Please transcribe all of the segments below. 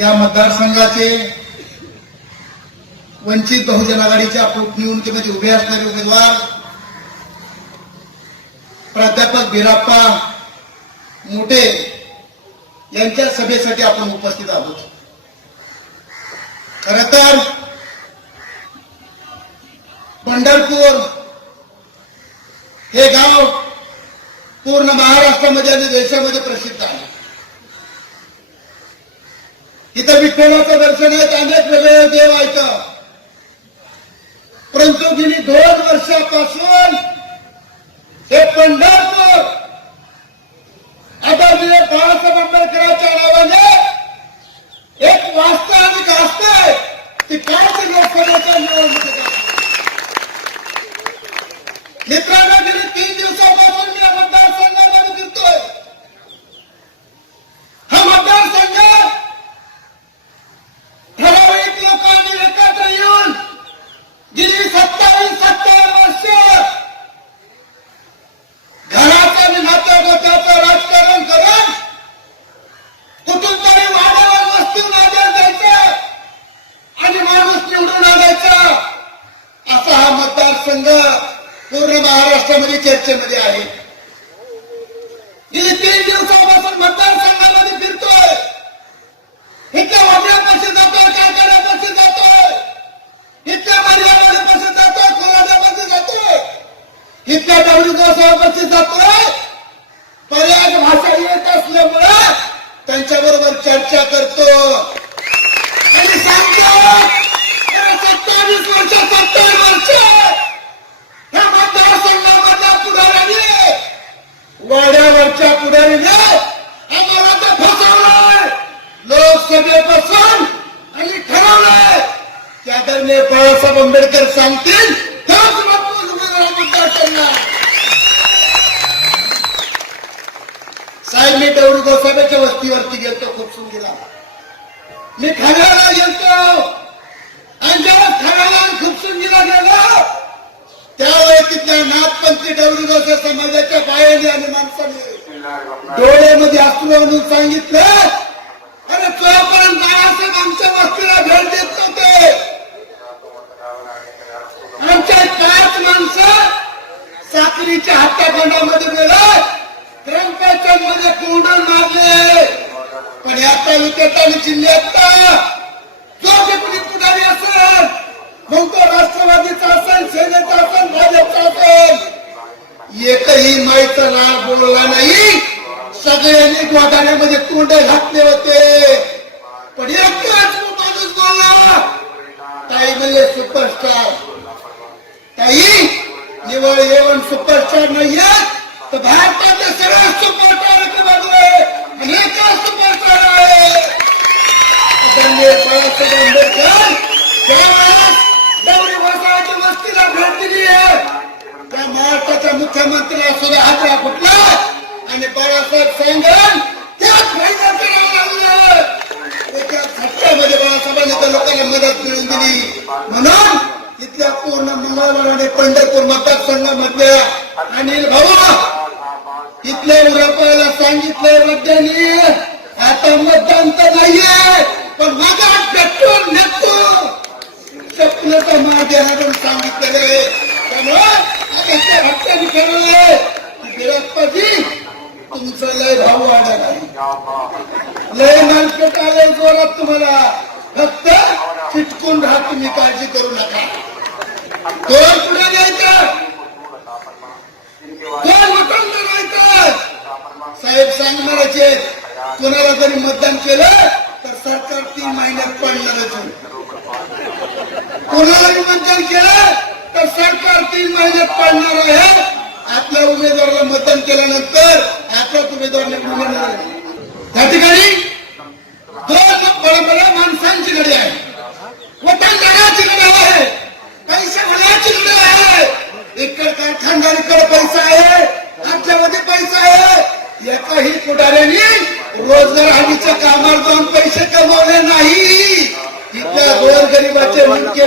या मतदारसंघाचे वंचित बहुजन आघाडीच्या पोटनिवडणुकीमध्ये उभे असणारे उमेदवार प्राध्यापक बिराप्पा मोठे यांच्या सभेसाठी आपण उपस्थित आहोत. खर तर पंढरपूर हे गाव पूर्ण महाराष्ट्रामध्ये आणि देशामध्ये प्रसिद्ध आहे. इथं विठ्ठलाचं दर्शन आहे अनेक वेगवेगळे देव ऐका. परंतु गेली दोन वर्षापासून हे पंढरपूर आता आदरणीय बाळासाहेब आंबेडकरांच्या नावाने एक वास्तविक आहे. ती काय लोकसभेच्या निवडणूक मतदारसंघ पूर्ण महाराष्ट्रामध्ये चर्चेमध्ये आहे. गेली तीन दिवसापासून म्हणतात पुढारीने आम्हाला तर फसवलंय. लोकसभेपासून आणि ठरवलंय. की आदरणीय बाळासाहेब आंबेडकर सांगतील तरच मजबूत उमेदवार साहेब मी दौड गोसाव्याच्या वस्तीवरती गेलतो खूप गेला मी खऱ्याला गेलतो. आणि जेव्हा खऱ्याला आणि गेला. गेलो त्यावेळेस तिथल्या नाथपंथी डवरी गोसा समाजाच्या बायाने आणि माणसाने डोळ्यामध्ये अश्रू म्हणून सांगितलं. अरे तोपर्यंत बाळासाहेब आमच्या वस्तीला भेट देत नव्हते. आमच्या पाच माणसं साखरीच्या हत्याकांडामध्ये गेलं. ग्रामपंचायत मध्ये कोंडून मारले. पण या तालुक्यात आणि जिल्ह्यात जो जे कोणी पुढारी असेल मग तो राष्ट्रवादीचा असेल सेनेचा असेल एकही माईचा लाभ बोलला नाही. सगळ्यांनी गोदाण्यामध्ये तोंड घातले होते. पण एकच माणूस बोलला ताई म्हणजे सुपरस्टार ताई निवळ येवण सुपरस्टार नाही तर भारताचे सगळे सुपरस्टार बाजूला आणि एकच सुपरस्टार आहे. बाळासाहेब आंबेडकर त्यावेळेस दौरी वसाहती वस्तीला भेट दिली आहे त्या मुख्यमंत्री असू सुद्धा हातरा कुठला? आणि बाळासाहेब सांगन त्याच महिन्याचं नाव लागलं एका खटक्यामध्ये बाळासाहेबांनी त्या लोकांना मदत मिळून दिली. म्हणून तिथल्या पूर्ण मंगळवार आणि पंढरपूर मतदारसंघामधल्या अनिल भाऊ इथल्या उरापायला सांगितलं रद्द्यांनी आता मतदान तर नाहीये पण माझा पेट्रोल नेतो. स्वप्न तर माझ्या सांगितलेलं त्यामुळे कसे हट्टाने ठरवलंय बिराप्पाजी तुमचं लय भाऊ वाढत आहे लय मालपेट आले जोरात तुम्हाला. फक्त चिटकून राहा तुम्ही काळजी करू नका. कोण पुढे न्यायचं. कोण मतदान करायचं साहेब सांगणारच कोणाला जरी मतदान केलं तर सरकार तीन महिन्यात पडणारच कोणाला मतदान केलं? तर सरकार तीन महिन्यात पाडणार आहे. आपल्या उमेदवाराला मतदान केल्यानंतर आपलाच उमेदवार निवडून येणार आहे. त्या ठिकाणी दोन बळबळ माणसांची लढाई आहे. वतनदाराची लढाई आहे. पैसे भरण्याची लढाई आहे. इकडे कारखानदारीकडे पैसा आहे. आमच्यामध्ये पैसा आहे. एकाही पुढाऱ्याने रोजगार हमीच्या कामावर जाऊन पैसे कमवले नाही. इथल्या गोर गरीबाचे मुंडके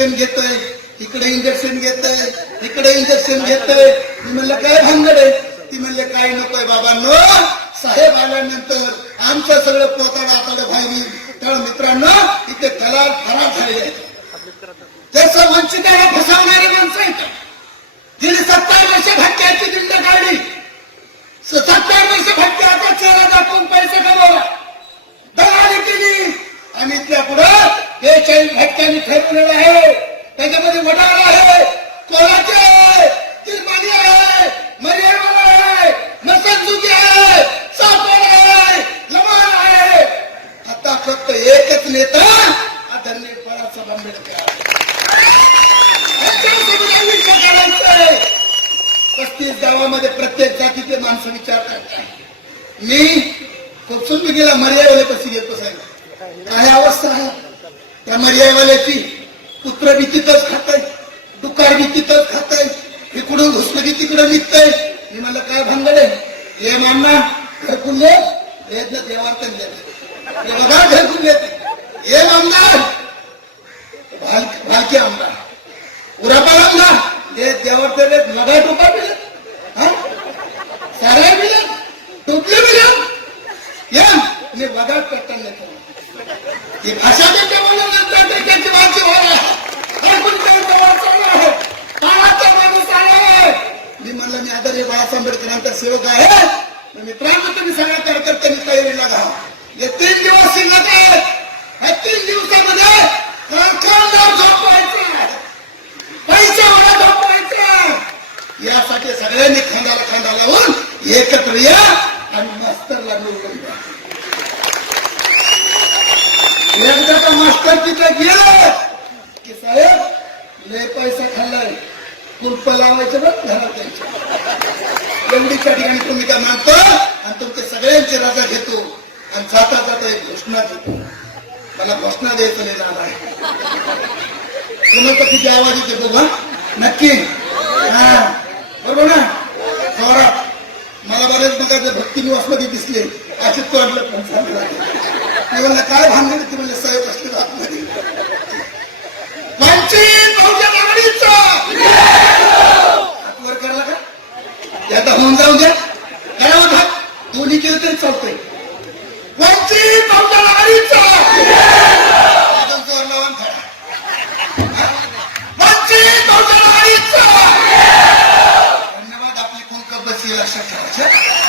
इंजेक्शन घेतोय इकडे इंजेक्शन घेतोय इकडे इंजेक्शन घेतोय. मी म्हणलं काय भानगड आहे? ती म्हणले काय नकोय बाबांनो साहेब आल्यानंतर आमचं सगळं पोताडा आताड भाई तर मित्रांनो इथे दलाल फरार झालेले आहेत जसं वंचिताला फसवणारे माणसं आहेत गेली सत्तर वर्ष भटक्याची दिंड काढली सत्तर वर्ष भटक्याचा चेहरा दाखवून पैसे कमवला दलाली केली आणि त्या पुढं बेचाळीस भटक्यांनी ठरवलेलं आहे त्याच्यामध्ये वडार आहे कोलाचे आहे तिरमानी आहे मर्यादवाला आहे नसनसुकी आहे सापड आहे लमाण आहे आता फक्त एकच नेता आदरणीय बाळासाहेब आंबेडकर यांच्यासोबत विचार करायचंय पस्तीस गावामध्ये प्रत्येक जातीचे माणसं विचारतात मी खुपसून मी गेला मर्यावाले कशी घेतो साहेब. काय अवस्था आहे? त्या मर्यादेवाल्याची पुत्र भीतीतच खाताय डुकार भीतीतच खाताय इकडून घुसलं की तिकडं निघतंय. मी म्हणलं काय भांगड आहे? हे मामना घरकुल हे देवार हे बघा घरकुल हे आमदार भाल आमदार. उरापाल आमदार. हे देवार ते लगा टोपा बिल त्यांच्या बोलत त्यांची भाषा होणार हे कोणी त्यांचा वाचवलं आहे. काळाचा माणूस आहे. मी म्हणलं मी आदरणीय बाळासाहेब आंबेडकरांचा सेवक आहे. मित्रांनो तुम्ही सगळ्या कार्यकर्त्यांनी तयारीला घाला. येतील तीन दिवस शिल्लक आहेत या तीन दिवसामध्ये कारखानदार झोपवायचा आहे पैशावाला झोपवायचा यासाठी सगळ्यांनी खांद्याला खांदा लावून एकत्र या आणि मास्तरला निवडून द्या एकदा का मास्तर तिथे गेलं की साहेब लय पैसा खाल्लाय. कुलप लावायचं बघ घरात यायचं? एवढीच्या ठिकाणी तुम्ही काय मानतो आणि तुमच्या सगळ्यांची रजा घेतो आणि जाता जाता एक घोषणा देतो. मला घोषणा द्यायचं नाही जाणार आहे. कुणाचा किती आवाज येते बघा नक्की? हा. बरोबर ना? जोरात. मला बरेच प्रकारचे भक्ती निवासमध्ये दिसले. असे तोडलं पण चांगलं मी म्हणलं काय भानगड ते म्हणले साहेब असले बात वंचित बहुजन आघाडीचा! हात करला का? आता होऊन जाऊ द्या. काय होता दोन्ही केलं तरी चालतंय. वंचित बहुजन आघाडीचा! वंचित बहुजन आघाडीचा! धन्यवाद. आपली कुंक बसली लक्षात ठेवायचे.